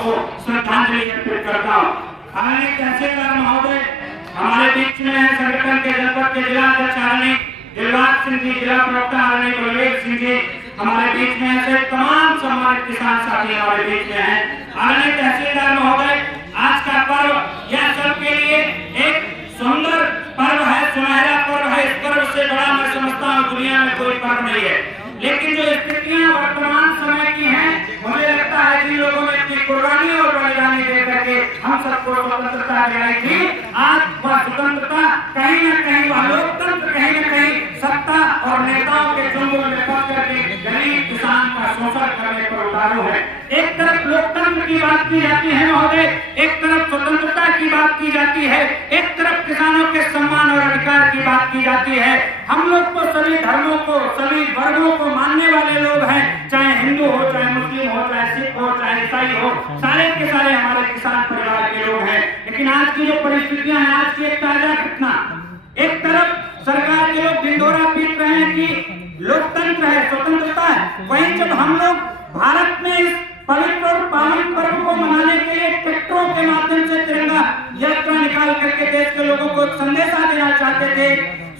को श्रद्धांजलि अर्पित करता हूँ। आदरणीय तहसीलदार महोदय हमारे बीच में है, संगठन के जनपद के जिला अध्यक्ष आदरणीय दिलबाग सिंह जी, जिला प्रवक्ता आदरणीय बलवीर सिंह जी हमारे बीच में, ऐसे तमाम सम्मानित किसान साथी हमारे बीच में हैं। आदरणीय तहसीलदार महोदय, आज का पर्व यह सबके लिए एक सुंदर पर्व है, सुनहरा पर्व है। इस पर्व से बड़ा मैं समझता हूँ दुनिया में कोई पर्व नहीं है। लेकिन जो स्थितियां वर्तमान समय की हैं, मुझे लगता है जिन लोगों ने इतनी कुर्बानी और बलिदानी दे करके हम सबको स्वतंत्रता दिलाई थी, आज वह स्वतंत्रता कहीं न कहीं, वह लोकतंत्र कहीं न कहीं सत्ता और नेताओं के चुंगल में फंस करके गरीब किसान का शोषण करने पर उतारू है। एक तरफ लोकतंत्र की बात की जाती है महोदय, एक तरफ स्वतंत्रता की बात की जाती है, एक तरफ किसानों के सम्मान और अधिकार की बात की जाती है। हम लोग तो सभी धर्मों को, सभी वर्गों को मानने वाले लोग हैं, चाहे हिंदू हो, चाहे मुस्लिम हो, चाहे सिख हो, चाहे ईसाई हो, सारे के सारे हमारे किसान परिवार के लोग हैं। लेकिन आज की जो परिस्थितियां हैं, आज की एक ताजा घटना, एक तरफ सरकार के लोग ढिंढोरा पीट रहे हैं कि लोकतंत्र है, स्वतंत्रता है, वहीं जब हम लोग भारत में इस पवित्र और पावन पर्व को मनाने के लिए ट्रैक्टरों के माध्यम से तिरंगा यात्रा निकाल करके देश के लोगों को एक संदेशा देना चाहते थे,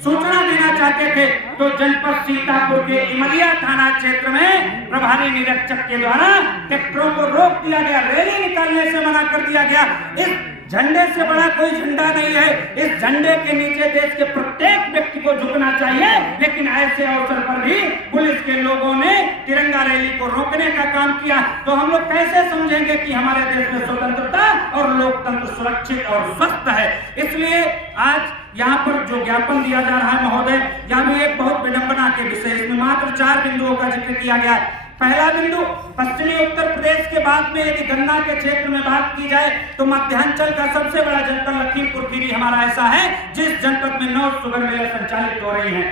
सूचना देना चाहते थे, तो जनपद सीतापुर के इमलिया थाना क्षेत्र में प्रभारी निरीक्षक के द्वारा ट्रैक्टरों को रोक दिया गया, रैली निकालने से मना कर दिया गया। इस झंडे से बड़ा कोई झंडा नहीं है। इस झंडे के नीचे देश के प्रत्येक व्यक्ति को झुकना चाहिए। लेकिन ऐसे अवसर पर भी पुलिस के लोगों ने तिरंगा रैली को रोकने का काम किया, तो हम लोग कैसे समझेंगे कि हमारे देश में स्वतंत्रता और लोकतंत्र सुरक्षित और स्वस्थ है। इसलिए आज यहाँ पर जो ज्ञापन दिया जा रहा है महोदय, यह भी एक बहुत विडंबना के विषय, इसमें मात्र 4 बिंदुओं का जिक्र किया गया है। पहला बिंदु, पश्चिमी उत्तर प्रदेश के बाद में यदि गन्ना के क्षेत्र में बात की जाए तो मध्यांचल का सबसे बड़ा जनपद लखीमपुर खीरी हमारा ऐसा है जिस जनपद में 9 शुगर मिलें संचालित हो रही हैं।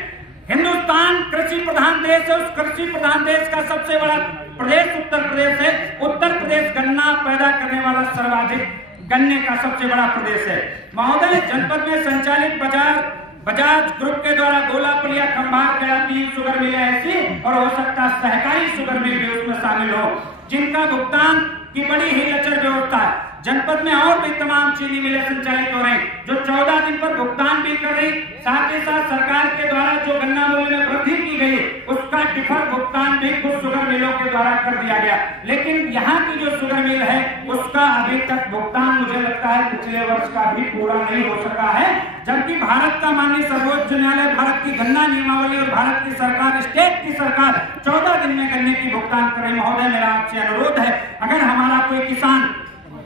हिंदुस्तान कृषि प्रधान देश है, उस कृषि प्रधान देश का सबसे बड़ा प्रदेश उत्तर प्रदेश है। उत्तर प्रदेश गन्ना पैदा करने वाला सर्वाधिक गन्ने का सबसे बड़ा प्रदेश है महोदय। जनपद में संचालित बजाज ग्रुप के द्वारा गोलापलिया, खंभार, गया 3 शुगर मिलें ऐसी, और हो सकता है सहकारी शुगर मिल भी उसमें शामिल हो, जिनका भुगतान की बड़ी ही लचर व्यवस्था है। जनपद में और भी तमाम चीनी मिलें संचालित हो रही, जो 14 दिन पर भुगतान भी कर रही। साथ ही साथ सरकार के द्वारा जो गन्ना मूल्य में वृद्धि की गई, उसका डिफर भुगतान भी कुछ शुगर मिलों के द्वारा कर दिया गया। लेकिन यहाँ की जो शुगर मिल है, उसका अभी तक भुगतान मुझे लगता है पिछले वर्ष का भी पूरा नहीं हो सका है। जबकि भारत का माननीय सर्वोच्च न्यायालय, भारत की गन्ना नियमावली और भारत की सरकार, स्टेट की सरकार 14 दिन में गन्ने की भुगतान करे। महोदय, मेरा आपसे अनुरोध है, अगर हमारा कोई किसान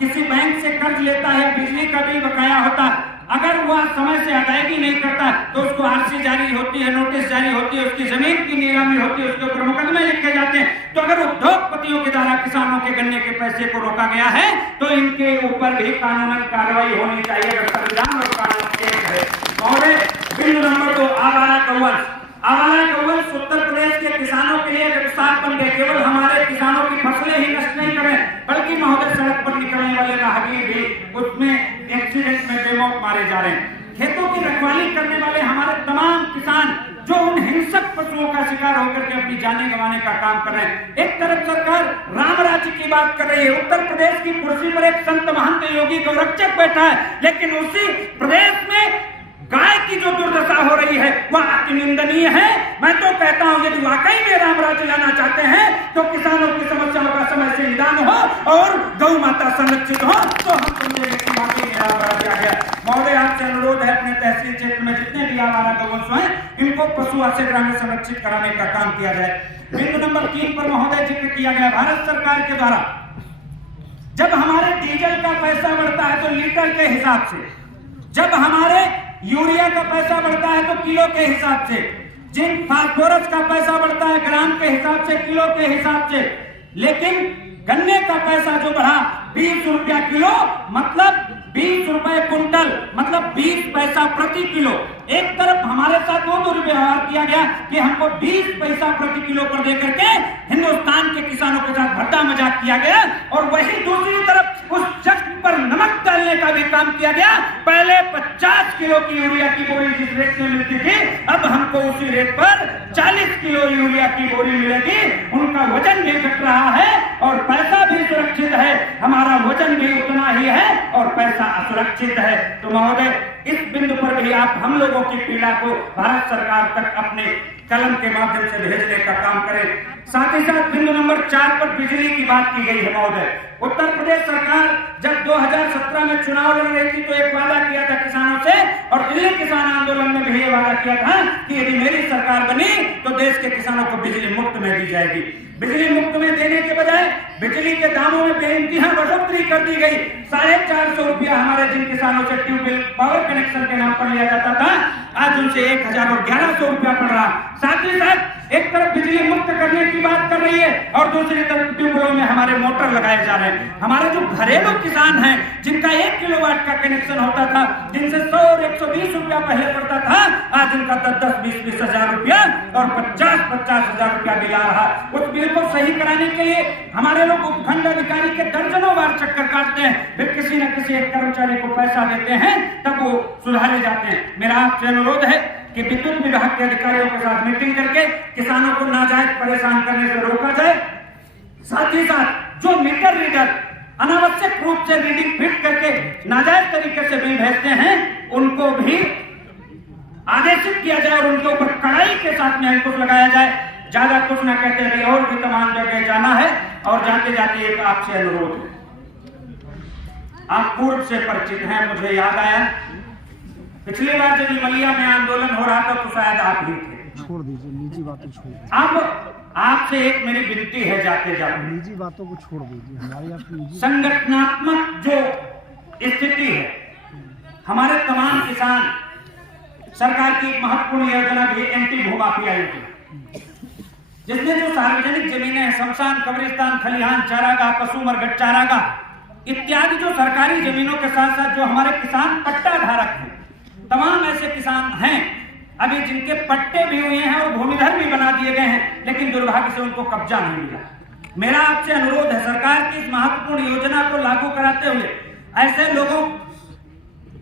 किसी बैंक से कर्ज लेता है, बिजली का बिल बकाया होता, अगर वह समय से अदायगी नहीं करता तो उसको आरसी जारी होती है, नोटिस जारी होती है, उसकी जमीन की नीलामी होती है, उसके ऊपर मुकदमे लिखे जाते हैं। तो अगर उद्योगपतियों के द्वारा किसानों के गन्ने के पैसे को रोका गया है तो इनके ऊपर भी कानूनन कार्रवाई होनी चाहिए, अगर संविधान और कानून एक है। महोदय, बिंदु नंबर 2, आवारा गौवंश। आवारा गौवंश उत्तर प्रदेश के किसानों के लिए अभिशाप बन गए। केवल हमारे किसानों की फसलें ही नष्ट नहीं करें, बल्कि महोदय सड़क पर निकलने वाले राहगीर भी उसमें एक्सीडेंट में बेमौत मारे जा रहे हैं। खेतों की रखवाली करने वाले हमारे तमाम किसान जो उन हिंसक पशुओं का शिकार होकर के अपनी जानें गंवाने का काम कर रहे हैं। एक तरफ सरकार राम राज्य की बात कर रही है, उत्तर प्रदेश की कुर्सी पर एक संत महंत योगी गौरक्षक बैठा है, लेकिन उसी प्रदेश में गाय की जो दुर्दशा हो रही है वह अति निंदनीय है। मैं तो कहता हूं, यदि वाकई में राम राज्य लाना चाहते हैं तो किसानों की समस्याओं का समय से निदान हो और गौ माता संरक्षित हो, तो हम समझेंगे कि वाकई में राम राज्य आ गया। महोदय, आपसे अनुरोध है, अपने तहसील क्षेत्र में जितने भी आवारा गौवंश हैं, इनको पशु आश्रय में संरक्षित कराने का काम किया जाए। बिंदु नंबर 3 पर महोदय जिक्र किया गया, भारत सरकार के द्वारा जब हमारे डीजल का पैसा बढ़ता है तो लीटर के हिसाब से, जब हमारे यूरिया का पैसा बढ़ता है तो किलो के हिसाब से, जिंक फास्फोरस का पैसा बढ़ता है ग्राम के हिसाब से, किलो के हिसाब से, लेकिन गन्ने का पैसा जो बढ़ा 20 रुपया किलो, मतलब 20 रुपए कुंटल, मतलब 20 पैसा प्रति किलो। एक तरफ हमारे साथ वो दुर्व्यवहार किया गया कि हमको 20 पैसा प्रति किलो पर देकर के हिंदुस्तान के किसानों के साथ भद्दा मजाक किया गया, और वही दूसरी तरफ उस जग पर नमक डालने का भी प्रभावी काम किया गया। पहले 50 किलो की यूरिया की बोरी जिस रेट में मिलती थी, अब हमको उसी रेट पर 40 किलो यूरिया की बोरी मिलेगी। उनका वजन भी घट रहा है और पैसा भी सुरक्षित है, हमारा वजन भी उतना ही है और पैसा असुरक्षित है। तो महोदय, इस बिंदु पर भी आप हम लोगों की पीड़ा को भारत सरकार तक अपने कलम के माध्यम से भेजने का काम करें। साथ ही साथ बिंदु नंबर 4 पर बिजली की बात की गई है महोदय। उत्तर प्रदेश सरकार जब 2017 में चुनाव लड़ रही थी तो एक वादा किया था किसानों से, और दिल्ली किसान आंदोलन में भी ये वादा किया था कि यदि मेरी सरकार बनी तो देश के किसानों को बिजली मुफ्त में दी जाएगी। बिजली मुफ्त में देने के बजाय बिजली के दामों में बेइंतहा बढ़ोतरी कर दी गई। 450 रुपया हमारे जिन किसानों से ट्यूबवेल पावर कनेक्शन के नाम पर लिया जाता था, आज उनसे 1000 और 1100 रुपया पड़ रहा। साथ ही साथ एक तरफ बिजली मुक्त करने की बात कर रही है और दूसरी तरफ ट्यूबवेलों में हमारे मोटर लगाए जा रहे हैं। हमारे जो घरेलू किसान हैं, जिनका 1 किलोवाट का कनेक्शन होता था, जिनसे 100 और 120 रुपया पहले पड़ता था, आज उनका 10-10, 20-20 हजार रुपया और 50-50 हजार रुपया बिल आ रहा। उस बिल को सही कराने के लिए हमारे लोग उपखंड अधिकारी के दर्जनों बार चक्कर काटते हैं, फिर किसी न किसी एक कर्मचारी को पैसा देते हैं, तब वो सुधारे जाते हैं। मेरा आपसे अनुरोध है कि विद्युत विभाग के अधिकारियों के साथ मीटिंग करके किसानों को नाजायज परेशान करने से रोका जाए। साथ ही साथ जो मीटर रीडर अनावश्यक रूप से रीडिंग फिट करके नाजायज तरीके से बिल भेजते हैं, उनको भी आदेशित किया जाए और उनके ऊपर कड़ाई के साथ में अंकुश लगाया जाए। ज्यादा कुछ न कहते रहिए, और भी तमाम जगह जाना है। और जाते जाते एक आपसे अनुरोध है, आप पूर्व से परिचित हैं, मुझे याद आया पिछली बार जब इमलिया में आंदोलन हो रहा था तो शायद आप ही थे। छोड़ दीजिए निजी बातों छोड़ दीजिए। अब आपसे एक मेरी विनती है, जाते जाते निजी बातों को छोड़ दीजिए। हमारी आपकी निजी संगठनात्मक जो स्थिति है, हमारे तमाम किसान, सरकार की एक महत्वपूर्ण योजना भी एंटी भूमाफिया योजना, जिसमें जो सार्वजनिक जमीनें, शमशान, कब्रिस्तान, खलिहान, चारागाह, पशु मरघट चारागाह इत्यादि जो सरकारी जमीनों के साथ साथ जो हमारे किसान पट्टा धारक हैं, तमाम ऐसे किसान हैं अभी जिनके पट्टे भी हुए हैं और भूमिधर भी बना दिए गए हैं, लेकिन दुर्भाग्य से उनको कब्जा नहीं मिला। मेरा आपसे अनुरोध है, सरकार की इस महत्वपूर्ण योजना को लागू कराते हुए ऐसे लोगों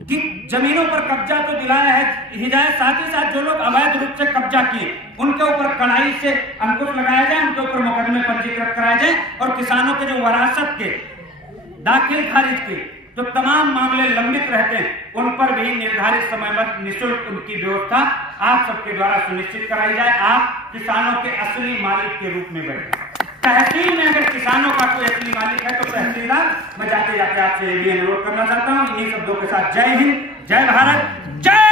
की जमीनों पर कब्जा तो दिलाया ही जाए, साथ ही साथ जो लोग अवैध रूप से कब्जा किए उनके ऊपर कड़ाई से अंकुश लगाया जाए, उनके ऊपर मुकदमे पंजीकृत कराए जाए और किसानों के जो वरासत के दाखिल खारिज के जो तमाम मामले लंबित रहते हैं, उन पर भी निर्धारित समय में निःशुल्क उनकी व्यवस्था आप सबके द्वारा सुनिश्चित कराई जाए। आप किसानों के असली मालिक के रूप में बैठे। तहसील में अगर किसानों का कोई असली मालिक है तो तहसीलदार। मैं जाते जाते आपसे ये अनुरोध करना चाहता हूँ इन्हीं शब्दों के साथ। जय हिंद, जय भारत, जय